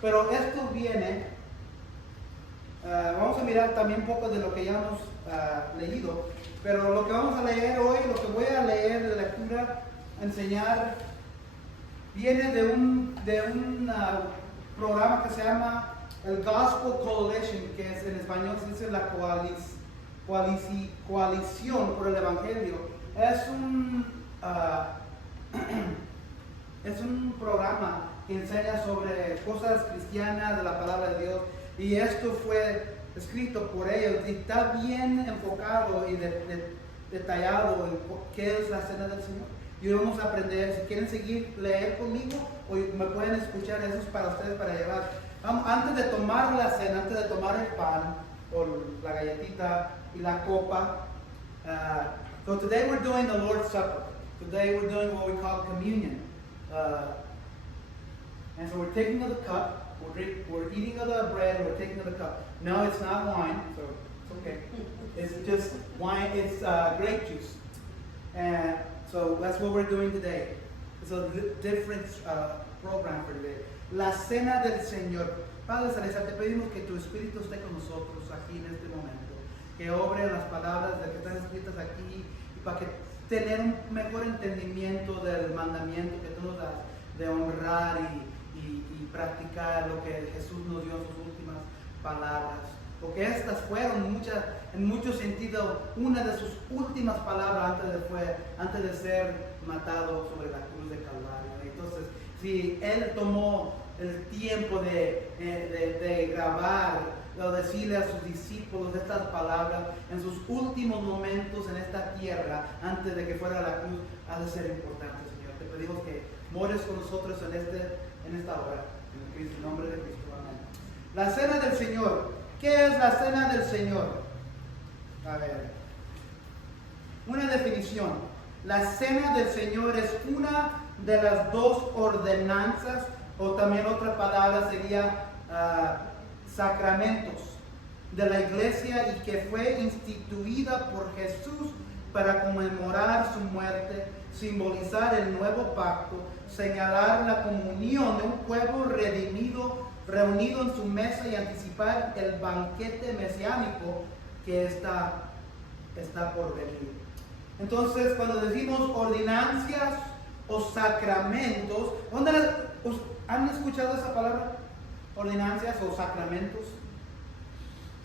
Pero esto viene, vamos a mirar también un poco de lo que ya hemos leído, pero lo que vamos a leer hoy, lo que voy a leer de lectura, enseñar, viene de un programa que se llama el Gospel Coalition, que es en español se dice la coalición por el Evangelio. Es un programa que enseña sobre cosas cristianas de la palabra de Dios, y esto fue escrito por ellos y está bien enfocado y detallado en qué es la cena del Señor. Y hoy vamos a aprender. Si quieren seguir, leer conmigo, o me pueden escuchar, eso es para ustedes, para llevar. Antes de tomar la cena, antes de tomar el pan o la galletita y la copa, so today we're doing the Lord's Supper. Today we're doing what we call communion. And so we're taking of the cup, we're eating of the bread, we're taking of the cup. No, it's not wine, so it's okay. It's just wine, it's grape juice. And so that's what we're doing today. It's a different program for today. La cena del Señor. Padre Celestial, te pedimos que tu Espíritu esté con nosotros aquí en este momento. Que obre las palabras de que están escritas aquí, y para que tener un mejor entendimiento del mandamiento que tú nos das de honrar y practicar lo que Jesús nos dio en sus últimas palabras. Porque estas fueron en mucho sentido una de sus últimas palabras antes de ser matado sobre la cruz de Calvario. Entonces, si Él tomó el tiempo de grabar o decirle a sus discípulos estas palabras en sus últimos momentos en esta tierra, antes de que fuera a la cruz, ha de ser importante, Señor. Te pedimos que mores con nosotros en esta hora, en el nombre de Cristo. Amén. La cena del Señor. ¿Qué es la cena del Señor? A ver, una definición. La cena del Señor es una de las dos ordenanzas, o también otra palabra sería sacramentos de la iglesia, y que fue instituida por Jesús para conmemorar su muerte, simbolizar el nuevo pacto, señalar la comunión de un pueblo redimido, reunido en su mesa, y anticipar el banquete mesiánico que está por venir. Entonces, cuando decimos ordenancias o sacramentos, ¿han escuchado esa palabra? Ordenancias o sacramentos.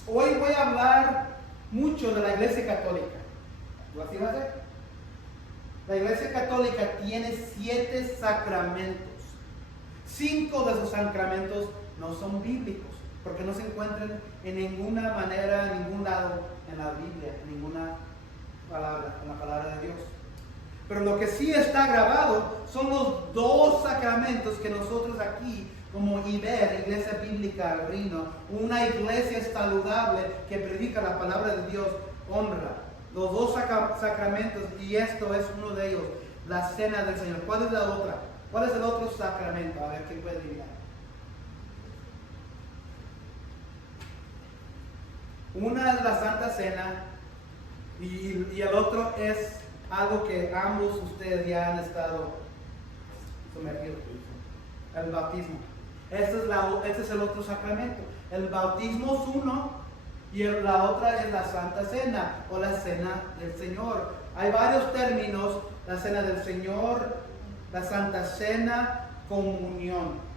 Hoy voy a hablar mucho de la Iglesia Católica. ¿Así va a ser? La Iglesia Católica tiene 7 sacramentos. 5 de esos sacramentos no son bíblicos, porque no se encuentran en ninguna manera, en ningún lado en la Biblia, en ninguna palabra, en la palabra de Dios. Pero lo que sí está grabado son los 2 sacramentos que nosotros aquí, como IBER, Iglesia Bíblica Reino, una iglesia saludable que predica la palabra de Dios, honra. Los 2 sacramentos, y esto es uno de ellos, la cena del Señor. ¿Cuál es la otra? ¿Cuál es el otro sacramento? A ver, ¿quién puede adivinar? Una es la Santa Cena, y el otro es algo que ambos ustedes ya han estado sumergidos, el bautismo. Este es el otro sacramento. El bautismo es uno, y la otra es la Santa Cena o la Cena del Señor. Hay varios términos: la Cena del Señor, la Santa Cena, comunión.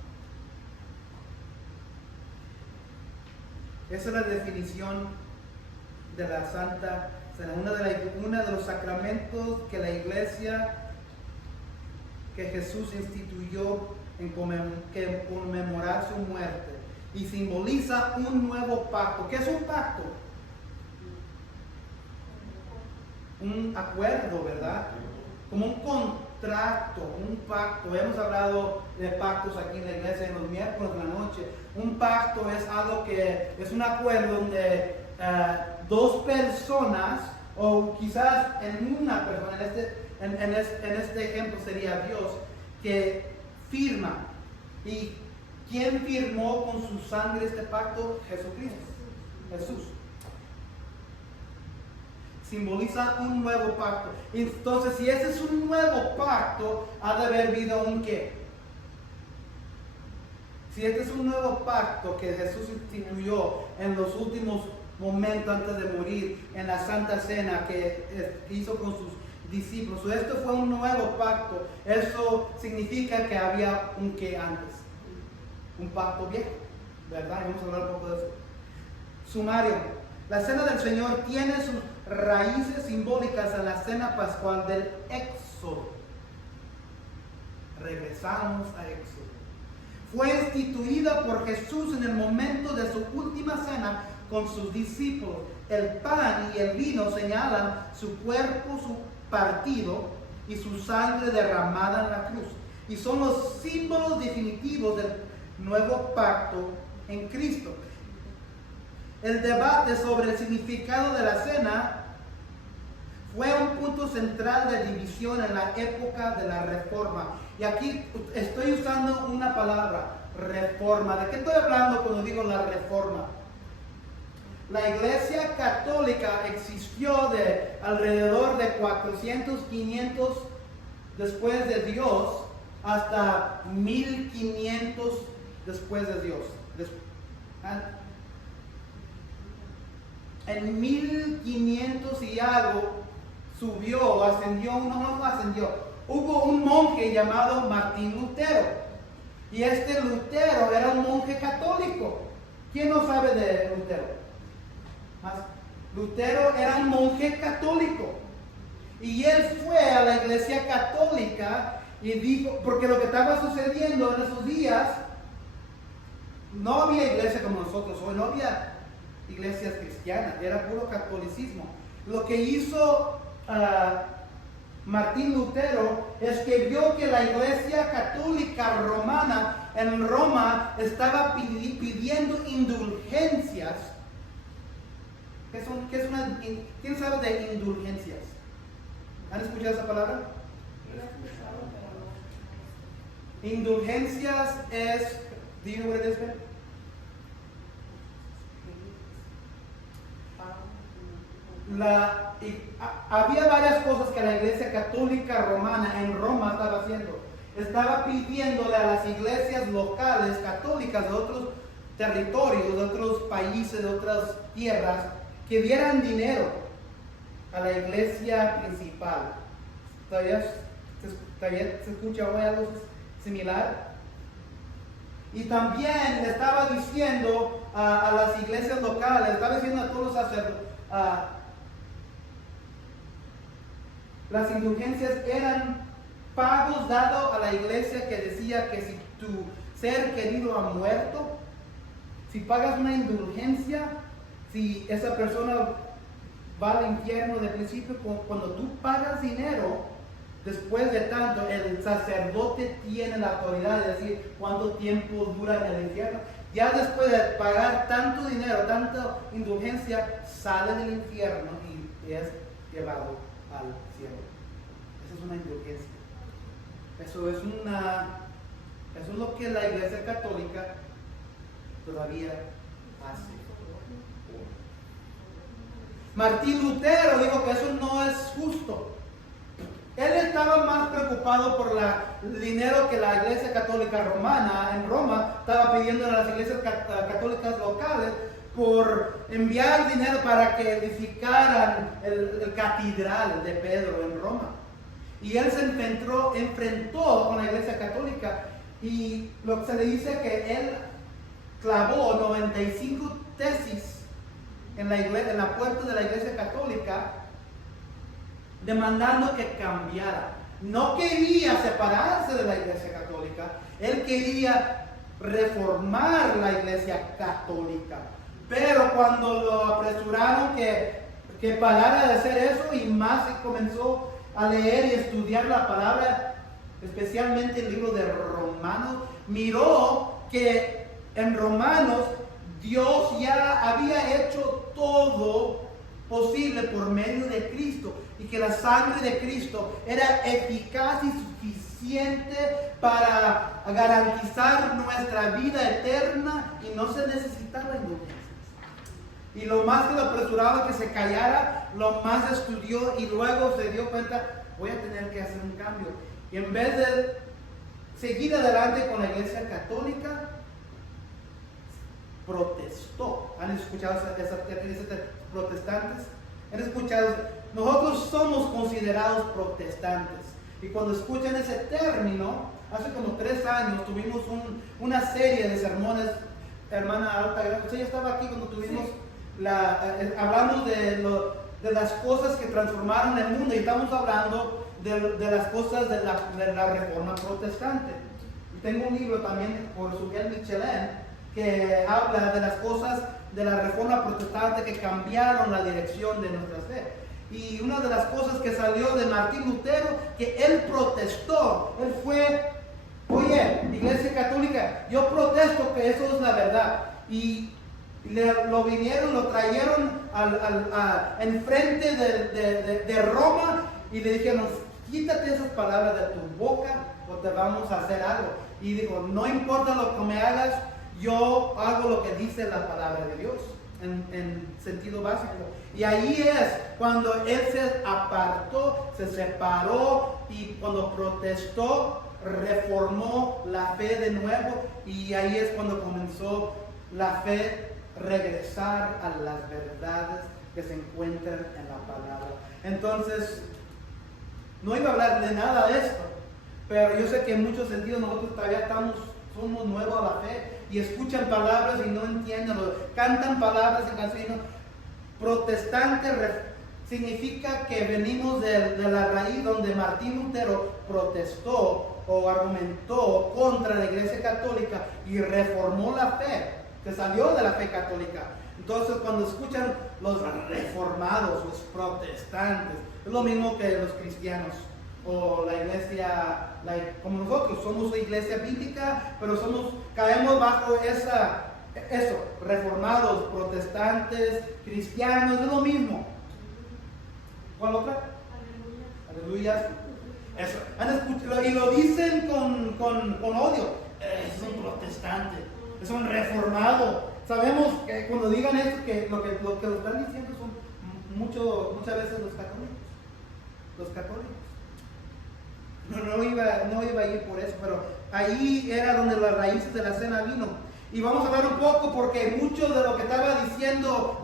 Esa es la definición de la Santa Cena, uno de los sacramentos que la iglesia, que Jesús instituyó en conmemorar su muerte, y simboliza un nuevo pacto. ¿Qué es un pacto? Un acuerdo, ¿verdad? Como un contrato, un pacto. Hemos hablado de pactos aquí en la iglesia en los miércoles de la noche. Un pacto es algo que es un acuerdo donde 2 personas, o quizás en una persona, en este ejemplo sería Dios, que firma. ¿Y quién firmó con su sangre este pacto? Jesucristo. Jesús. Simboliza un nuevo pacto. Entonces, si ese es un nuevo pacto, ha de haber habido un ¿qué? Si este es un nuevo pacto que Jesús instituyó en los últimos momentos antes de morir, en la Santa Cena que hizo con sus discípulos, esto fue un nuevo pacto, eso significa que había un que antes, un pacto viejo, ¿verdad? Y vamos a hablar un poco de eso. Sumario: la Cena del Señor tiene sus raíces simbólicas en la Cena Pascual del Éxodo. Regresamos a Éxodo. Fue instituida por Jesús en el momento de su última cena con sus discípulos. El pan y el vino señalan su cuerpo, su partido y su sangre derramada en la cruz. Y son los símbolos definitivos del nuevo pacto en Cristo. El debate sobre el significado de la cena fue un punto central de división en la época de la Reforma. Y aquí estoy usando una palabra, reforma. ¿De qué estoy hablando cuando digo la Reforma? La Iglesia Católica existió de alrededor de 400, 500 después de Dios hasta 1500 después de Dios. En 1500 y algo hubo un monje llamado Martín Lutero. Y este Lutero era un monje católico. ¿Quién no sabe de Lutero? Lutero era un monje católico. Y él fue a la iglesia católica y dijo, porque lo que estaba sucediendo en esos días, no había iglesia como nosotros hoy, no había iglesias cristianas, era puro catolicismo. Lo que hizo Martín Lutero es que vio que la iglesia católica romana en Roma estaba pidiendo indulgencias. ¿Quién sabe de indulgencias? ¿Han escuchado esa palabra? Indulgencias es, do you know what it is, Ben? Había varias cosas que la iglesia católica romana en Roma estaba haciendo. Estaba pidiéndole a las iglesias locales católicas de otros territorios, de otros países, de otras tierras, que dieran dinero a la iglesia principal. ¿Todavía se escucha hoy algo similar? Y también le estaba diciendo a las iglesias locales, estaba diciendo a todos los sacerdotes, las indulgencias eran pagos dados a la iglesia que decía que si tu ser querido ha muerto, si pagas una indulgencia, si esa persona va al infierno de principio, cuando tú pagas dinero, después de tanto, el sacerdote tiene la autoridad de decir cuánto tiempo dura en el infierno. Ya después de pagar tanto dinero, tanta indulgencia, sale del infierno y es llevado al cielo. Esa es una indulgencia. Eso es lo que la iglesia católica todavía hace. Martín Lutero dijo que eso no es justo. Él estaba más preocupado por el dinero que la iglesia católica romana en Roma estaba pidiendo a las iglesias católicas locales por enviar dinero para que edificaran el catedral de Pedro en Roma. Y él se enfrentó con la iglesia católica, y lo que se le dice que él clavó 95 tesis en la puerta de la iglesia católica, demandando que cambiara. No quería separarse de la iglesia católica, él quería reformar la iglesia católica. Pero cuando lo apresuraron que parara de hacer eso, y más se comenzó a leer y estudiar la palabra, especialmente el libro de Romanos, miró que en Romanos Dios ya había hecho todo posible por medio de Cristo, y que la sangre de Cristo era eficaz y suficiente para garantizar nuestra vida eterna, y no se necesitaba indulgencias. Y lo más que lo apresuraba que se callara, lo más estudió, y luego se dio cuenta, voy a tener que hacer un cambio. Y en vez de seguir adelante con la iglesia católica, protestó. ¿Han escuchado esa protestantes? ¿Han escuchado? Nosotros somos considerados protestantes. Y cuando escuchan ese término, hace como 3 años tuvimos una serie de sermones, hermana Alta, usted ya estaba aquí cuando tuvimos, hablamos de las cosas que transformaron el mundo, y estamos hablando de las cosas de la reforma protestante. Y tengo un libro también por Sugiel Michelin que habla de las cosas de la reforma protestante que cambiaron la dirección de nuestra fe. Y una de las cosas que salió de Martín Lutero, que él protestó, él fue: oye, Iglesia Católica, yo protesto que eso es la verdad. Y lo vinieron, lo trajeron enfrente de Roma, y le dijeron: quítate esas palabras de tu boca o te vamos a hacer algo. Y dijo: no importa lo que me hagas, yo hago lo que dice la palabra de Dios, en sentido básico. Y ahí es cuando él se apartó, se separó, y cuando protestó, reformó la fe de nuevo, y ahí es cuando comenzó la fe regresar a las verdades que se encuentran en la palabra. Entonces, no iba a hablar de nada de esto, pero yo sé que en muchos sentidos nosotros todavía somos nuevos a la fe, y escuchan palabras y no entienden, cantan palabras y canciones. Protestante significa que venimos de la raíz donde Martín Lutero protestó o argumentó contra la Iglesia Católica y reformó la fe, que salió de la fe católica. Entonces, cuando escuchan los reformados, los protestantes, es lo mismo que los cristianos o la iglesia, como nosotros somos iglesia bíblica, pero caemos bajo eso, reformados, protestantes, cristianos, es lo mismo. ¿Cuál otra? Aleluya. Eso. Y lo dicen con odio. Es un protestante, es un reformado. Sabemos que cuando digan esto, que lo que lo están diciendo son muchas veces los católicos. No iba a ir por eso, pero ahí era donde las raíces de la cena vino. Y vamos a hablar un poco, porque mucho de lo que estaba diciendo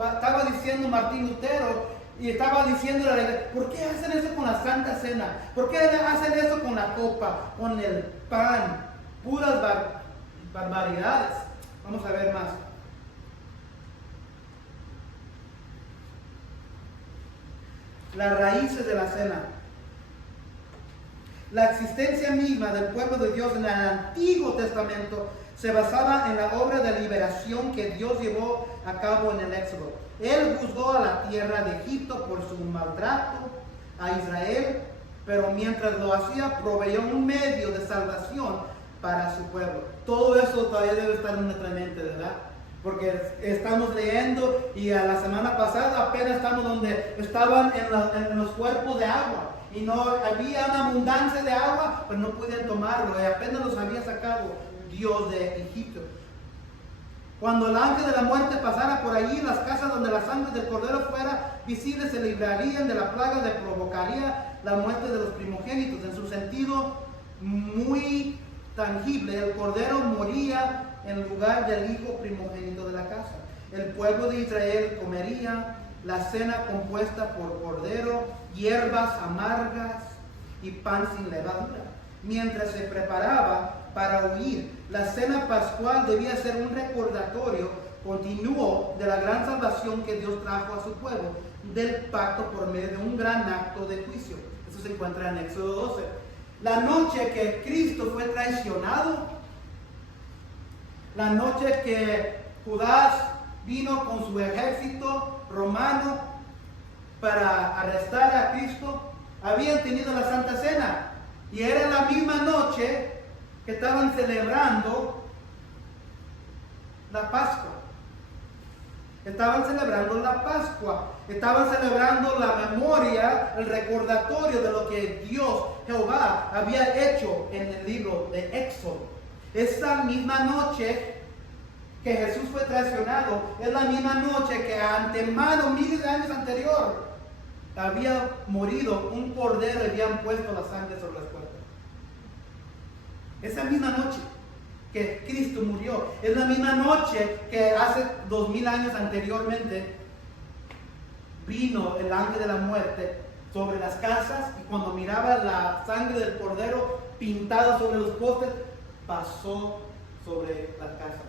Martín Lutero, y estaba diciendo a la iglesia: ¿por qué hacen eso con la Santa Cena? ¿Por qué hacen eso con la copa, con el pan? Puras barbaridades. Vamos a ver más. Las raíces de la cena. La existencia misma del pueblo de Dios en el Antiguo Testamento se basaba en la obra de liberación que Dios llevó a cabo en el Éxodo. Él juzgó a la tierra de Egipto por su maltrato a Israel, pero mientras lo hacía, proveyó un medio de salvación para su pueblo. Todo eso todavía debe estar en nuestra mente, ¿verdad? Porque estamos leyendo, y a la semana pasada apenas estamos donde estaban en los cuerpos de agua, y no había una abundancia de agua, pero no podían tomarlo, y apenas los había sacado Dios de Egipto. Cuando el ángel de la muerte pasara por allí, las casas donde la sangre del cordero fuera visible se librarían de la plaga que provocaría la muerte de los primogénitos. En su sentido muy tangible, el cordero moría en lugar del hijo primogénito de la casa. El pueblo de Israel comería la cena compuesta por cordero, hierbas amargas y pan sin levadura. Mientras se preparaba para huir, la cena pascual debía ser un recordatorio continuo de la gran salvación que Dios trajo a su pueblo, del pacto por medio de un gran acto de juicio. Eso se encuentra en Éxodo 12. La noche que Cristo fue traicionado, la noche que Judas vino con su ejército romano para arrestar a Cristo, habían tenido la Santa Cena, y era la misma noche que estaban celebrando la Pascua. Estaban celebrando la Pascua, estaban celebrando la memoria, el recordatorio de lo que Dios, Jehová, había hecho en el libro de Éxodo. Esa misma noche que Jesús fue traicionado, es la misma noche que antemano, miles de años anterior, había morido un cordero y habían puesto la sangre sobre las puertas. Esa misma noche. que Cristo murió. Es la misma noche que hace 2000 años anteriormente vino el ángel de la muerte sobre las casas, y cuando miraba la sangre del cordero pintada sobre los postes, pasó sobre la casa.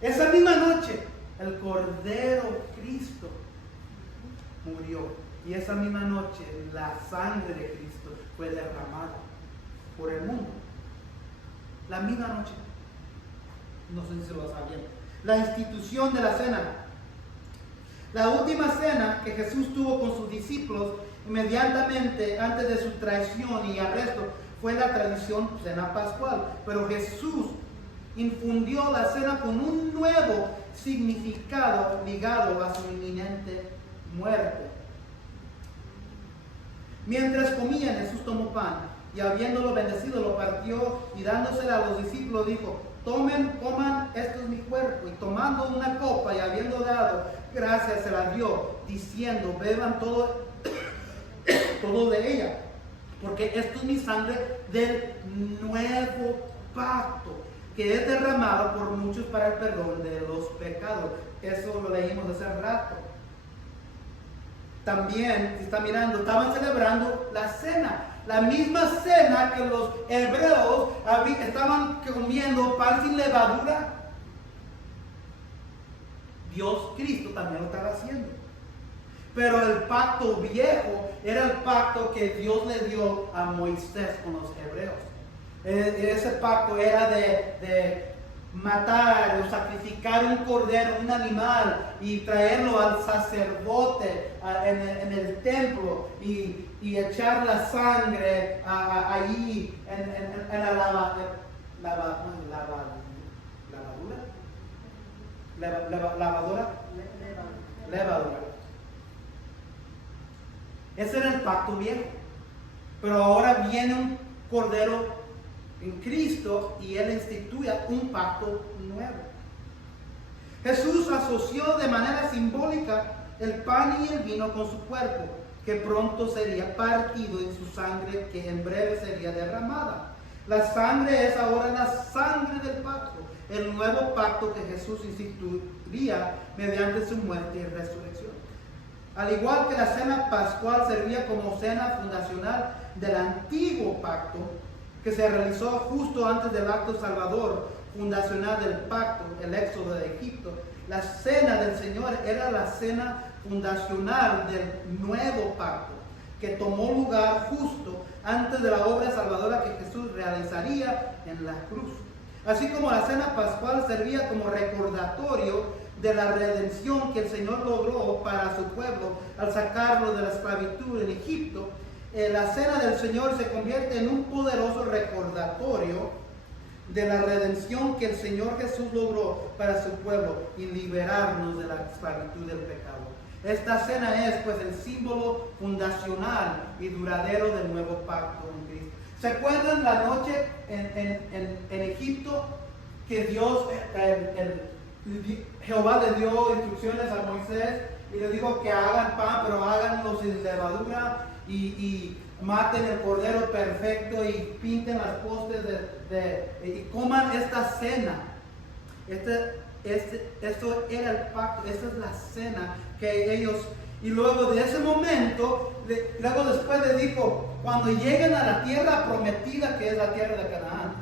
Esa misma noche el Cordero Cristo murió, y esa misma noche la sangre de Cristo fue derramada por el mundo. La misma noche. No sé si se lo sabían. La institución de la cena. La última cena que Jesús tuvo con sus discípulos inmediatamente antes de su traición y arresto fue la tradición cena pascual. Pero Jesús infundió la cena con un nuevo significado ligado a su inminente muerte. Mientras comían, Jesús tomó pan y habiéndolo bendecido, lo partió y dándosela a los discípulos dijo: tomen, coman, esto es mi cuerpo. Y tomando una copa y habiendo dado gracias, se la dio, diciendo: beban todo de ella, porque esto es mi sangre del nuevo pacto, que es derramado por muchos para el perdón de los pecados. Eso lo leímos hace rato. También, si está mirando, estaban celebrando la cena. La misma cena que los hebreos estaban comiendo pan sin levadura. Dios, Cristo, también lo estaba haciendo. Pero el pacto viejo era el pacto que Dios le dio a Moisés con los hebreos. Ese pacto era de matar o sacrificar un cordero, un animal, y traerlo al sacerdote en el templo y echar la sangre ahí en la levadura. Ese era el pacto viejo. Pero ahora viene un cordero en Cristo y Él instituye un pacto nuevo. Jesús asoció de manera simbólica el pan y el vino con su cuerpo, que pronto sería partido, y su sangre que en breve sería derramada. La sangre es ahora la sangre del pacto, el nuevo pacto que Jesús instituiría mediante su muerte y resurrección. Al igual que la cena pascual servía como cena fundacional del antiguo pacto, que se realizó justo antes del acto salvador fundacional del pacto, el éxodo de Egipto, la cena del Señor era la cena fundacional del nuevo pacto, que tomó lugar justo antes de la obra salvadora que Jesús realizaría en la cruz. Así como la cena pascual servía como recordatorio de la redención que el Señor logró para su pueblo al sacarlo de la esclavitud en Egipto, la cena del Señor se convierte en un poderoso recordatorio de la redención que el Señor Jesús logró para su pueblo y liberarnos de la esclavitud del pecado. Esta cena es pues el símbolo fundacional y duradero del nuevo pacto en Cristo. ¿Se acuerdan la noche en Egipto que Jehová le dio instrucciones a Moisés y le dijo que hagan pan, pero háganlo sin levadura, y maten el cordero perfecto y pinten las postes y coman esta cena? Esto era el pacto, esta es la cena que ellos, y luego de ese momento, luego después le dijo: cuando lleguen a la tierra prometida, que es la tierra de Canaán,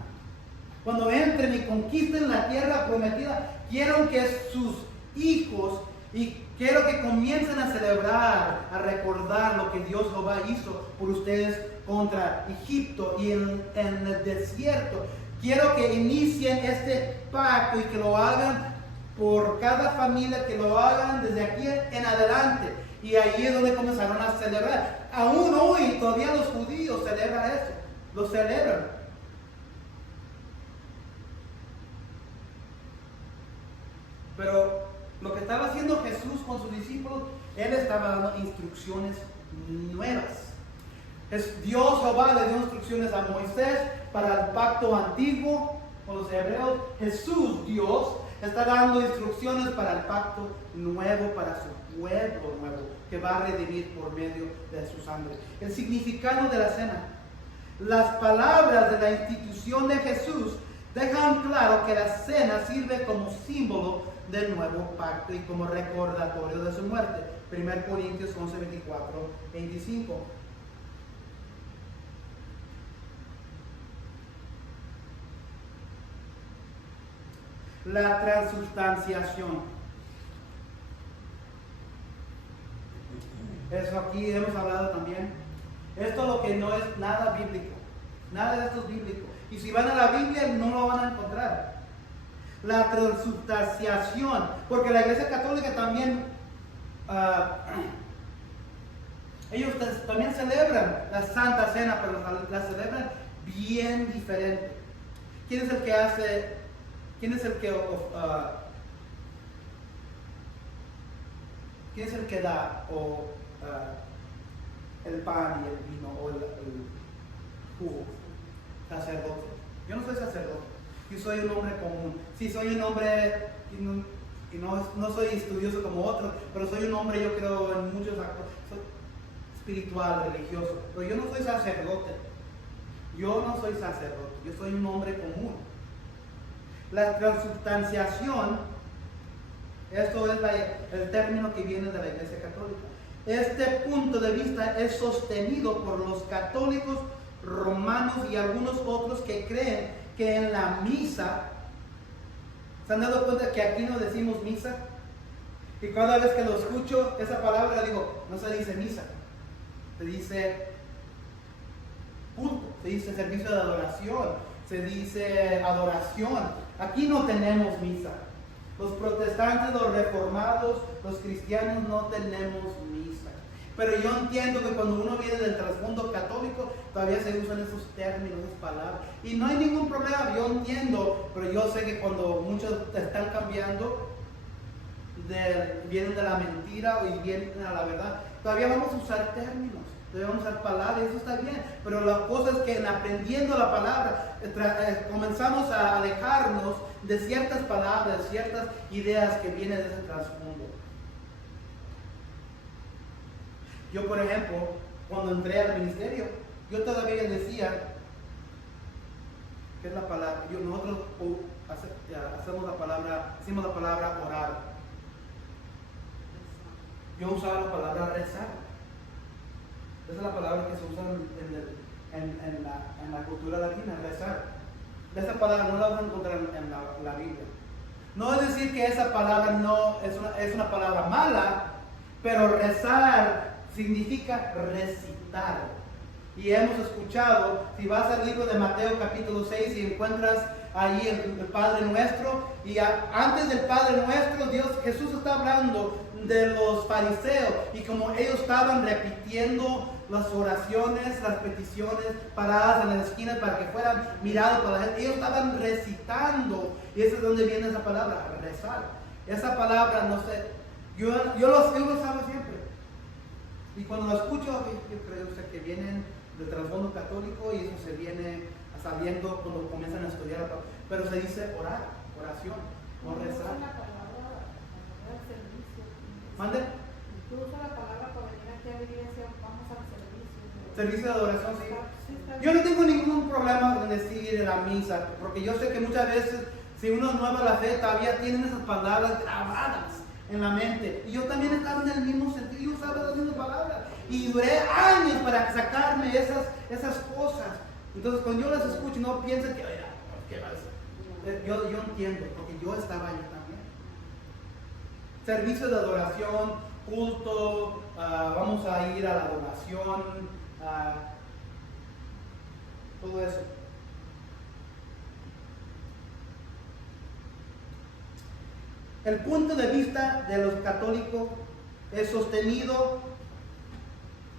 cuando entren y conquisten la tierra prometida, quiero que sus hijos, y quiero que comiencen a celebrar, a recordar lo que Dios Jehová hizo por ustedes contra Egipto y en el desierto. Quiero que inicien este pacto y que lo hagan por cada familia, que lo hagan desde aquí en adelante. Y ahí es donde comenzaron a celebrar. Aún hoy todavía los judíos celebran eso, lo celebran. Pero lo que estaba haciendo Jesús con sus discípulos, Él estaba dando instrucciones nuevas. Dios Jehová le dio instrucciones a Moisés para el pacto antiguo con los hebreos. Jesús, Dios, está dando instrucciones para el pacto nuevo, para su pueblo nuevo, que va a redimir por medio de su sangre. El significado de la cena. Las palabras de la institución de Jesús dejan claro que la cena sirve como símbolo del nuevo pacto y como recordatorio de su muerte. 1 Corintios 11, 24, 25. La transubstanciación. Eso aquí hemos hablado también. Esto es lo que no es nada bíblico. Nada de esto es bíblico. Y si van a la Biblia no lo van a encontrar. La transubstanciación. Porque la Iglesia Católica también, ellos también celebran la Santa Cena, pero la celebran bien diferente. ¿Quién es el que hace? ¿Quién es el que ¿quién es el que da el pan y el vino o el jugo? Sacerdote. Yo no soy sacerdote. Yo soy un hombre común. Sí, soy un hombre y no soy estudioso como otros, pero soy un hombre, yo creo, en muchos actos. Soy espiritual, religioso. Pero yo no soy sacerdote. Yo no soy sacerdote. Yo soy un hombre común. La transubstanciación, esto es el término que viene de la Iglesia Católica. Este punto de vista es sostenido por los católicos romanos y algunos otros que creen que en la misa, ¿se han dado cuenta que aquí no decimos misa? Y cada vez que lo escucho, esa palabra digo, no se dice misa, se dice culto, se dice servicio de adoración, se dice adoración. Aquí no tenemos misa. Los protestantes, los reformados, los cristianos no tenemos misa. Pero yo entiendo que cuando uno viene del trasfondo católico, todavía se usan esos términos, esas palabras. Y no hay ningún problema, yo entiendo, pero yo sé que cuando muchos están cambiando, vienen de la mentira y vienen a la verdad, todavía vamos a usar términos. Debemos usar palabras, y eso está bien, pero la cosa es que en aprendiendo la palabra comenzamos a alejarnos de ciertas palabras, ciertas ideas que vienen de ese trasfondo. Yo, por ejemplo, cuando entré al ministerio, yo todavía decía, ¿qué es la palabra? Nosotros decimos la palabra orar. Yo usaba la palabra rezar. Esa es la palabra que se usa en la cultura latina, rezar. Esa palabra no la vas a encontrar en la Biblia. No es decir que esa palabra no es una palabra mala, pero rezar significa recitar. Y hemos escuchado, si vas al libro de Mateo capítulo 6 y encuentras ahí el Padre Nuestro, y antes del Padre Nuestro, Jesús está hablando de los fariseos, y como ellos estaban repitiendo las oraciones, las peticiones paradas en las esquinas para que fueran mirados por la gente, ellos estaban recitando, y eso es donde viene esa palabra, rezar. Esa palabra, no sé, yo lo sabo siempre, y cuando lo escucho, yo creo que vienen del trasfondo católico, y eso se viene saliendo cuando comienzan a estudiar, pero se dice orar, oración, no rezar. ¿Mande? Tú usas la palabra para venir aquí a la iglesia, vamos al servicio. Servicio de adoración, sí. Yo no tengo ningún problema con decir la misa, porque yo sé que muchas veces, si uno es nuevo a la fe, todavía tienen esas palabras grabadas en la mente. Y yo también estaba en el mismo sentido, yo usaba las mismas palabras. Y duré años para sacarme esas cosas. Entonces, cuando yo las escucho, no piensen que, oiga, ¿qué pasa? Yo entiendo, porque yo estaba ahí también. Servicio de adoración, culto, vamos a ir a la adoración, todo eso. El punto de vista de los católicos es sostenido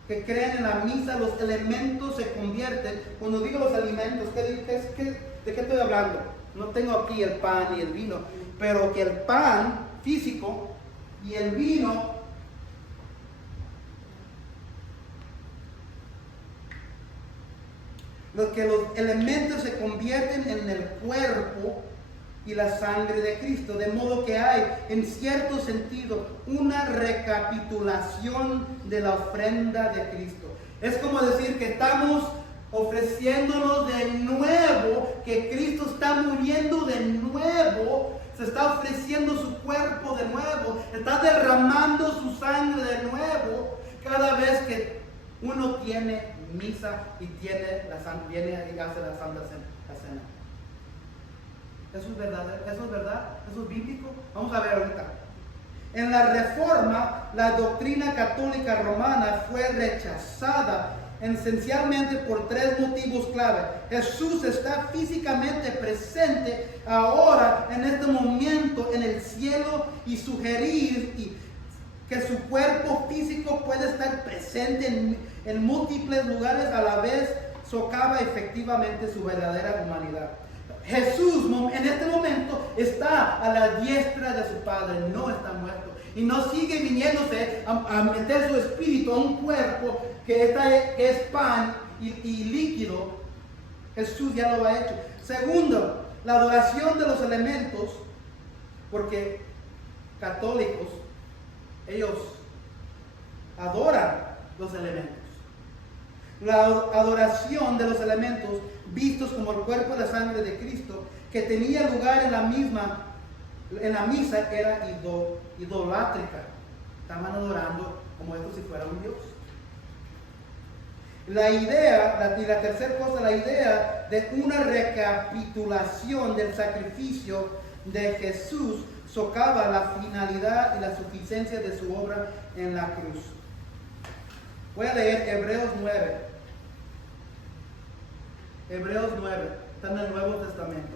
que creen en la misa, los elementos se convierten. Cuando digo los alimentos, ¿de qué estoy hablando? No tengo aquí el pan y el vino, pero que el pan físico y el vino que los elementos se convierten en el cuerpo y la sangre de Cristo, de modo que hay en cierto sentido una recapitulación de la ofrenda de Cristo. Es como decir que estamos ofreciéndonos de nuevo, que Cristo está muriendo de nuevo, se está ofreciendo su cuerpo de nuevo, está derramando su sangre de nuevo, cada vez que uno tiene misa y viene y hace la Santa Cena. ¿Eso es verdad? ¿Eso es verdad? ¿Eso es bíblico? Vamos a ver ahorita. En la Reforma, la doctrina católica romana fue rechazada esencialmente por tres motivos clave. Jesús está físicamente presente ahora, en este momento, en el cielo, y sugerir que su cuerpo físico puede estar presente en múltiples lugares a la vez socava efectivamente su verdadera humanidad. Jesús en este momento está a la diestra de su Padre, no está muerto. Y no sigue viniéndose a meter su espíritu a un cuerpo que es pan y líquido. Jesús ya lo ha hecho. Segundo, la adoración de los elementos, porque católicos, ellos adoran los elementos. La adoración de los elementos vistos como el cuerpo y la sangre de Cristo, que tenía lugar en la misa, era idolátrica. Estaban adorando como esto si fuera un Dios. La tercera cosa, la idea de una recapitulación del sacrificio de Jesús socava la finalidad y la suficiencia de su obra en la cruz. Voy a leer Hebreos 9. Hebreos 9, está en el Nuevo Testamento.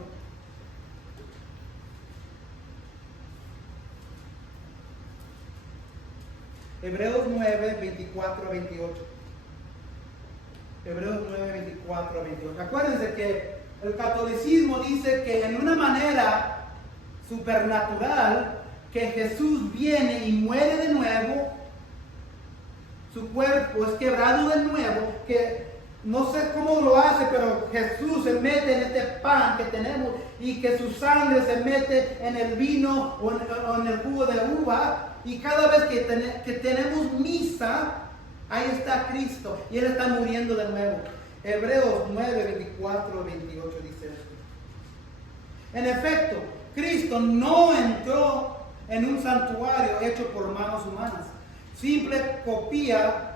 Hebreos 9, 24 a 28. Hebreos 9, 24 a 28. Acuérdense que el catolicismo dice que en una manera supernatural, que Jesús viene y muere de nuevo, su cuerpo es quebrado de nuevo, que no sé cómo lo hace, pero Jesús se mete en este pan que tenemos y que su sangre se mete en el vino o en el jugo de uva. Y cada vez que tenemos misa, ahí está Cristo y Él está muriendo de nuevo. Hebreos 9, 24, 28 dice esto. En efecto, Cristo no entró en un santuario hecho por manos humanas, simple copia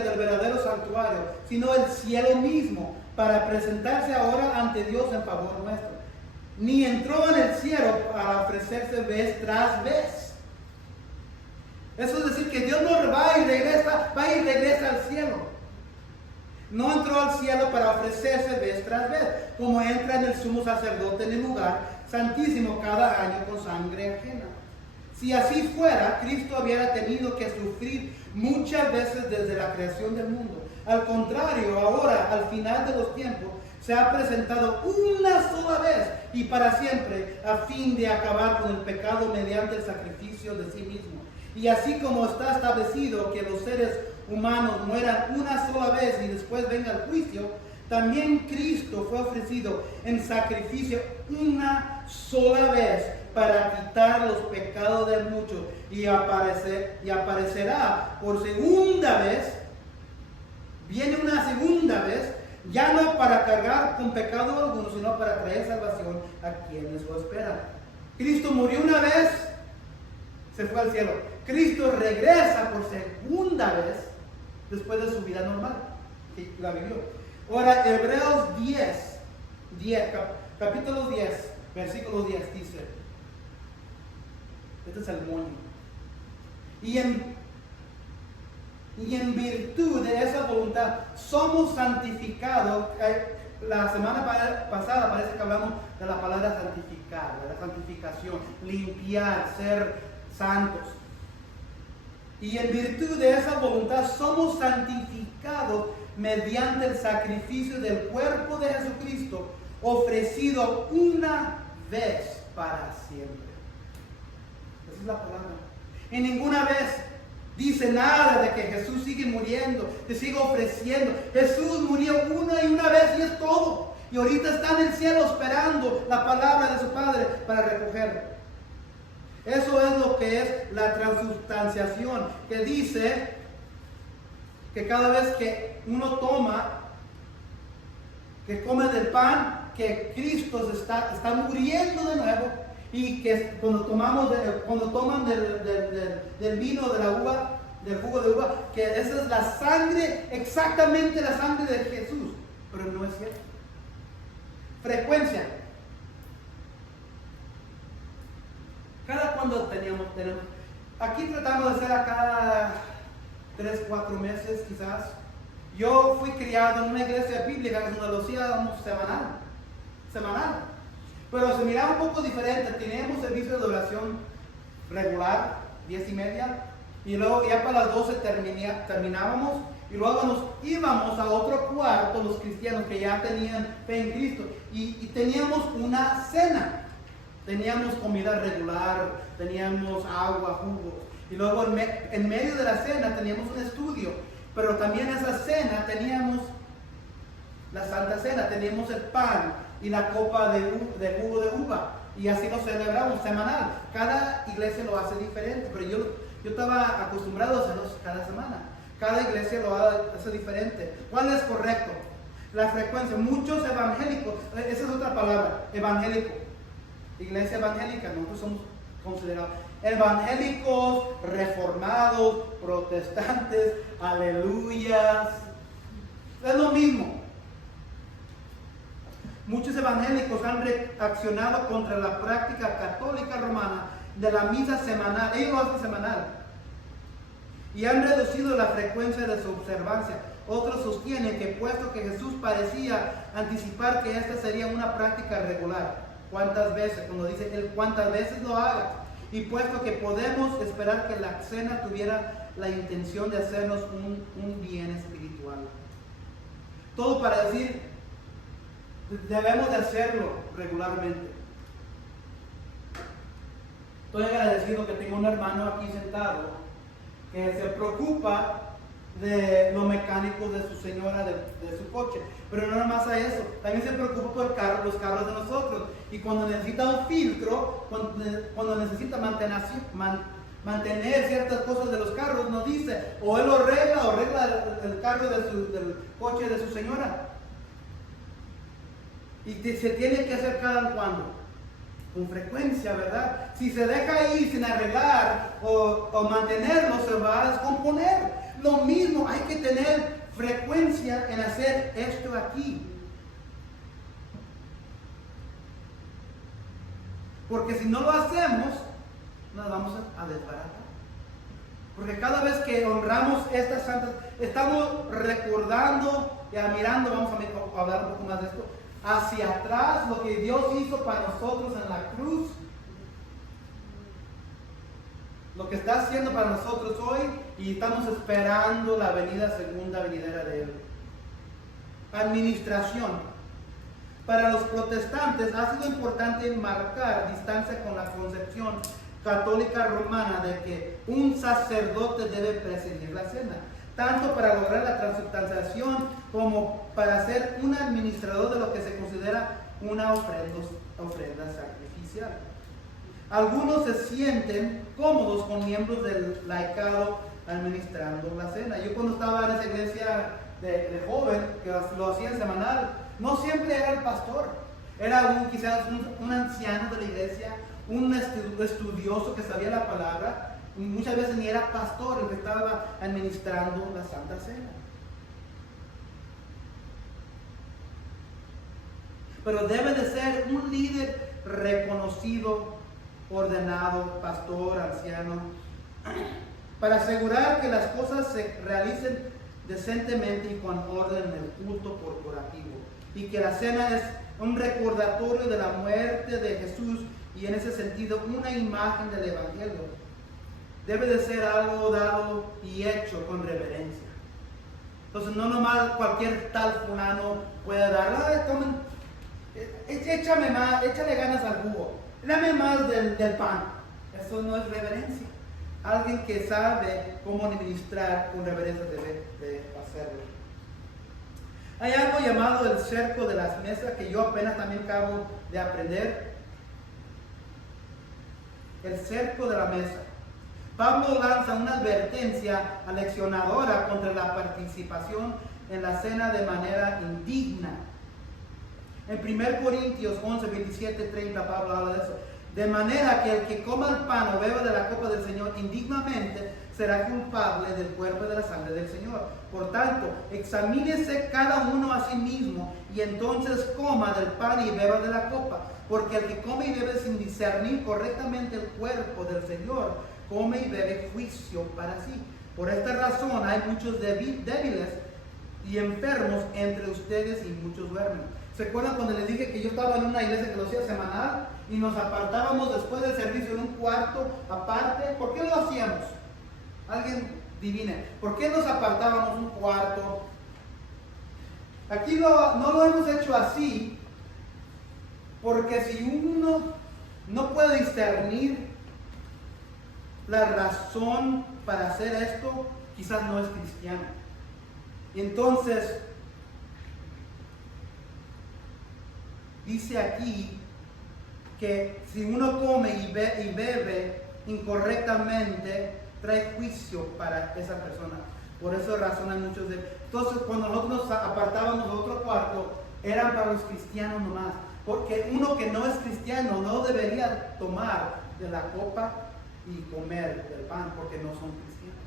del verdadero santuario, sino el cielo mismo, para presentarse ahora ante Dios en favor nuestro. Ni entró en el cielo para ofrecerse vez tras vez. Eso es decir, que Dios no va y regresa al cielo. No entró al cielo para ofrecerse vez tras vez, como entra en el sumo sacerdote en el lugar santísimo cada año con sangre ajena. Si así fuera, Cristo hubiera tenido que sufrir muchas veces desde la creación del mundo. Al contrario, ahora, al final de los tiempos, se ha presentado una sola vez y para siempre a fin de acabar con el pecado mediante el sacrificio de sí mismo. Y así como está establecido que los seres humanos mueran una sola vez y después venga el juicio, también Cristo fue ofrecido en sacrificio una sola vez para quitar los pecados de muchos y aparecerá por segunda vez. Viene una segunda vez, ya no para cargar con pecado alguno, sino para traer salvación a quienes lo esperan. Cristo murió una vez, se fue al cielo. Cristo regresa por segunda vez después de su vida normal, que la vivió. Ahora, Hebreos 10, capítulo 10, versículo 10 dice, este es el moño. Y en virtud de esa voluntad somos santificados. La semana pasada parece que hablamos de la palabra santificar, de la santificación, limpiar, ser santos. Y en virtud de esa voluntad somos santificados mediante el sacrificio del cuerpo de Jesucristo, ofrecido una vez para siempre. Esa es la palabra. Y ninguna vez dice nada de que Jesús sigue muriendo, te sigue ofreciendo. Jesús murió una y una vez y es todo. Y ahorita está en el cielo esperando la palabra de su Padre para recogerlo. Eso es lo que es la transubstanciación, que dice que cada vez que uno toma que come del pan, que Cristo está muriendo de nuevo, y que cuando toman del vino, de la uva, del jugo de uva, que esa es la sangre, exactamente la sangre de Jesús, pero no es cierto. Frecuencia. Cada cuando tenemos, aquí tratamos de hacer a cada 3, 4 meses quizás. Yo fui criado en una iglesia bíblica donde lo hacíamos semanal. Pero se miraba un poco diferente. Teníamos servicio de oración regular, 10:30, y luego ya para las 12 terminábamos, y luego nos íbamos a otro cuarto, los cristianos que ya tenían fe en Cristo, y teníamos una cena. Teníamos comida regular, teníamos agua, jugos, y luego en medio de la cena teníamos un estudio, pero también en esa cena teníamos la Santa Cena, teníamos el pan y la copa de jugo de uva, y así lo celebramos semanal. Cada iglesia lo hace diferente, pero yo estaba acostumbrado a hacerlo cada semana. Cada iglesia lo hace diferente. ¿Cuál es correcto? La frecuencia. Muchos evangélicos, esa es otra palabra, evangélico. Iglesia evangélica, nosotros somos considerados evangélicos, reformados, protestantes, aleluyas. Es lo mismo. Muchos evangélicos han reaccionado contra la práctica católica romana de la misa semanal. Ellos lo hacen semanal. Y han reducido la frecuencia de su observancia. Otros sostienen que puesto que Jesús parecía anticipar que esta sería una práctica regular, ¿cuántas veces? Cuando dice Él, ¿cuántas veces lo haga? Y puesto que podemos esperar que la cena tuviera la intención de hacernos un bien espiritual. Todo para decir, debemos de hacerlo regularmente. Estoy agradecido que tengo un hermano aquí sentado que se preocupa de lo mecánico de su señora, de su coche. Pero no nada más a eso, también se preocupa por los carros de nosotros. Y cuando necesita un filtro, cuando necesita mantener ciertas cosas de los carros, nos dice, o él lo arregla, o arregla el carro del coche de su señora. Y se tiene que hacer cada cuando. Con frecuencia, ¿verdad? Si se deja ahí sin arreglar o mantenerlo, se va a descomponer. Lo mismo, hay que tener frecuencia en hacer esto aquí. Porque si no lo hacemos, nos vamos a desbaratar. Porque cada vez que honramos estas santas, estamos recordando, ya mirando, vamos a hablar un poco más de esto, hacia atrás, lo que Dios hizo para nosotros en la cruz, lo que está haciendo para nosotros hoy, y estamos esperando la segunda venidera de Él. Administración. Para los protestantes ha sido importante marcar distancia con la concepción católica romana de que un sacerdote debe presidir la cena, tanto para lograr la transubstanciación como para ser un administrador de lo que se considera una ofrenda sacrificial. Algunos se sienten cómodos con miembros del laicado administrando la cena. Yo cuando estaba en esa iglesia de joven, que lo hacían semanal, no siempre era el pastor, era quizás un anciano de la iglesia, un estudioso que sabía la palabra. Muchas veces ni era pastor el que estaba administrando la Santa Cena. Pero debe de ser un líder reconocido, ordenado, pastor, anciano, para asegurar que las cosas se realicen decentemente y con orden en el culto corporativo, y que la cena es un recordatorio de la muerte de Jesús y en ese sentido una imagen del Evangelio. Debe de ser algo dado y hecho con reverencia. Entonces no nomás cualquier tal fulano puede dar, échame más, échale ganas al jugo, dame más del pan. Eso no es reverencia. Alguien que sabe cómo administrar con reverencia debe de hacerlo. Hay algo llamado el cerco de las mesas que yo apenas también acabo de aprender. El cerco de la mesa. Pablo lanza una advertencia aleccionadora contra la participación en la cena de manera indigna. En 1 Corintios 11, 27, 30, Pablo habla de eso. De manera que el que coma el pan o beba de la copa del Señor indignamente será culpable del cuerpo y de la sangre del Señor. Por tanto, examínese cada uno a sí mismo y entonces coma del pan y beba de la copa. Porque el que come y bebe sin discernir correctamente el cuerpo del Señor, come y bebe juicio para sí. Por esta razón hay muchos débiles y enfermos entre ustedes y muchos duermen. ¿Se acuerdan cuando les dije que yo estaba en una iglesia que lo hacía semanal y nos apartábamos después del servicio en un cuarto aparte? ¿Por qué lo hacíamos? Alguien divine. ¿Por qué nos apartábamos un cuarto? Aquí no lo hemos hecho así porque si uno no puede discernir la razón para hacer esto, quizás no es cristiano. Y entonces dice aquí que si uno come y bebe incorrectamente, trae juicio para esa persona. Por eso razonan muchos de... Entonces, cuando nosotros nos apartábamos de otro cuarto, eran para los cristianos nomás. Porque uno que no es cristiano no debería tomar de la copa y comer del pan, porque no son cristianos.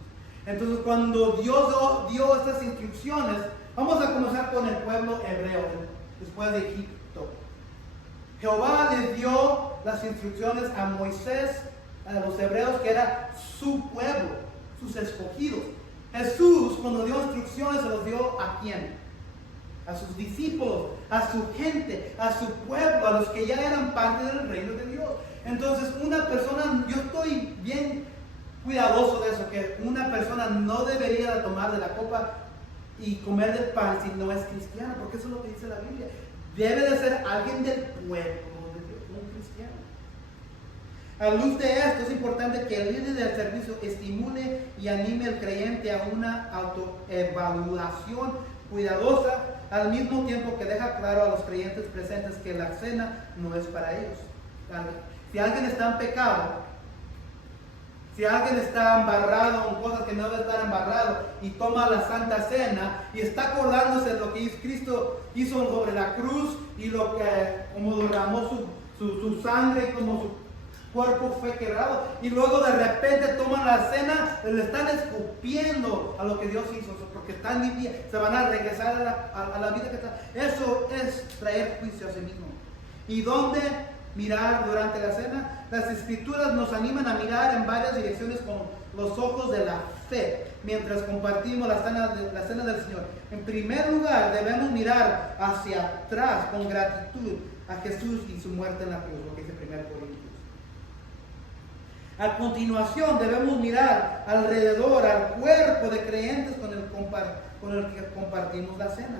Entonces, cuando Dios dio estas instrucciones, vamos a comenzar con el pueblo hebreo, después de Egipto. Jehová les dio las instrucciones a Moisés, a los hebreos, que era su pueblo, sus escogidos. Jesús, cuando dio instrucciones, se los dio ¿a quién? A sus discípulos, a su gente, a su pueblo, a los que ya eran parte del reino de Dios. Entonces, una persona, yo estoy bien cuidadoso de eso, que una persona no debería tomar de la copa y comer del pan si no es cristiano, porque eso es lo que dice la Biblia. Debe de ser alguien del pueblo de Dios, un cristiano. A luz de esto, es importante que el líder del servicio estimule y anime al creyente a una autoevaluación cuidadosa, al mismo tiempo que deja claro a los creyentes presentes que la cena no es para ellos. Si alguien está en pecado, si alguien está embarrado en cosas que no debe estar embarrado y toma la Santa Cena y está acordándose de lo que Cristo hizo sobre la cruz y lo que, como derramó su sangre y como su cuerpo fue quebrado, y luego de repente toman la cena, le están escupiendo a lo que Dios hizo, porque están limpios, se van a regresar a la vida que está. Eso es traer juicio a sí mismo. ¿Y dónde mirar durante la cena? Las escrituras nos animan a mirar en varias direcciones con los ojos de la fe mientras compartimos la cena del Señor. En primer lugar, debemos mirar hacia atrás con gratitud a Jesús y su muerte en la cruz, lo que dice 1 Corintios. A continuación, debemos mirar alrededor al cuerpo de creyentes con el que compartimos la cena.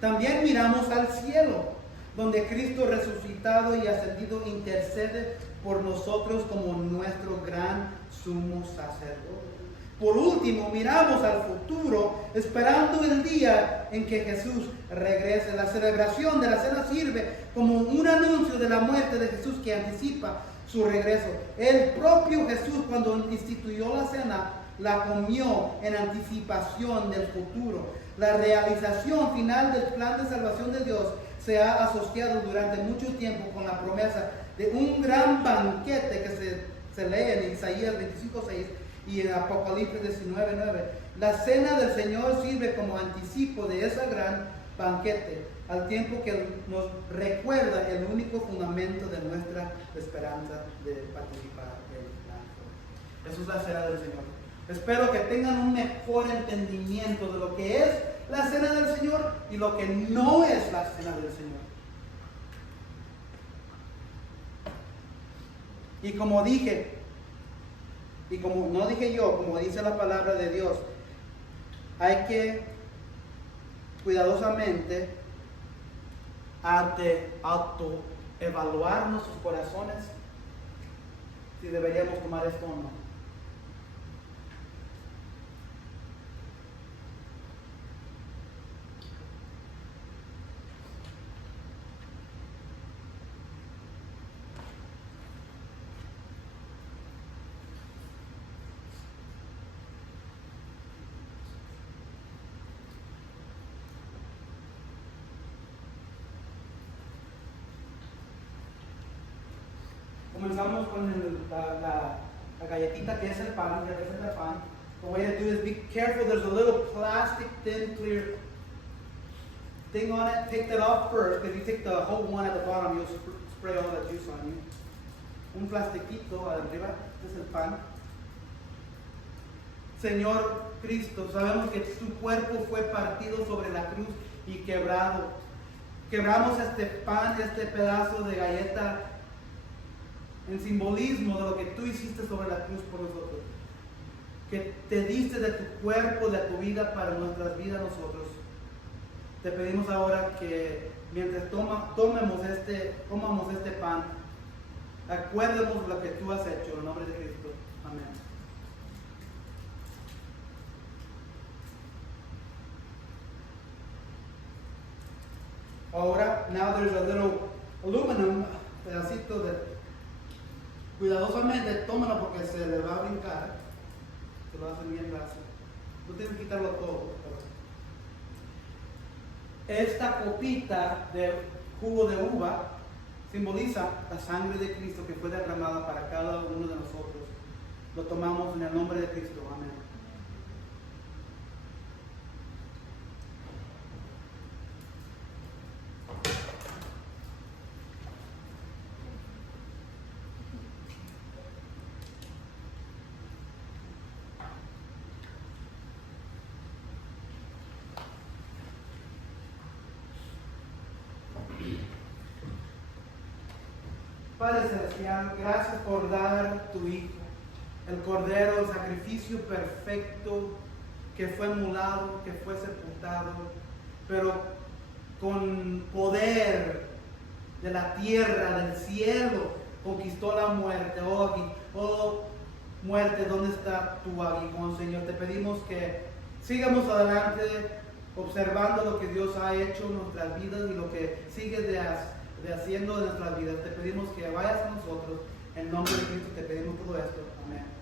También miramos al cielo, donde Cristo resucitado y ascendido intercede por nosotros como nuestro gran sumo sacerdote. Por último, miramos al futuro, esperando el día en que Jesús regrese. La celebración de la cena sirve como un anuncio de la muerte de Jesús que anticipa su regreso. El propio Jesús, cuando instituyó la cena, la comió en anticipación del futuro. La realización final del plan de salvación de Dios se ha asociado durante mucho tiempo con la promesa de un gran banquete que se lee en Isaías 25:6 y en Apocalipsis 19:9. La cena del Señor sirve como anticipo de ese gran banquete, al tiempo que nos recuerda el único fundamento de nuestra esperanza de participar en el plan. Eso es la cena del Señor. Espero que tengan un mejor entendimiento de lo que es la cena del Señor y lo que no es la cena del Señor. Y como dije, y como no dije yo, como dice la palabra de Dios, hay que cuidadosamente autoevaluar nuestros corazones si deberíamos tomar esto o no. comenzamos con la galletita que es el pan, que representa el pan. The way to do is be careful. There's a little plastic, thin, clear thing on it. Take that off first. If you take the whole one at the bottom, you'll spray all that juice on you. Un plastiquito arriba, este es el pan. Señor Cristo, sabemos que tu cuerpo fue partido sobre la cruz y quebrado. Quebramos este pan, este pedazo de galleta en simbolismo de lo que tú hiciste sobre la cruz por nosotros. Que te diste de tu cuerpo, de tu vida para nuestras vidas nosotros. Te pedimos ahora que mientras tomamos este pan, acuérdemos lo que tú has hecho en el nombre de Cristo. Amén. Ahora, now there's a little aluminum, pedacito de, cuidadosamente tómalo porque se le va a brincar, se lo hacen bien fácil. No tienes que quitarlo todo. Esta copita de jugo de uva simboliza la sangre de Cristo que fue derramada para cada uno de nosotros. Lo tomamos en el nombre de Cristo. Amén. Padre Celestial, gracias por dar tu Hijo, el Cordero, el sacrificio perfecto que fue molado, que fue sepultado, pero con poder de la tierra, del cielo, conquistó la muerte. Oh muerte, ¿dónde está tu aguijón, Señor? Te pedimos que sigamos adelante observando lo que Dios ha hecho en nuestras vidas y lo que sigue de haciendo de nuestras vidas. Te pedimos que vayas a nosotros. En nombre de Cristo te pedimos todo esto. Amén.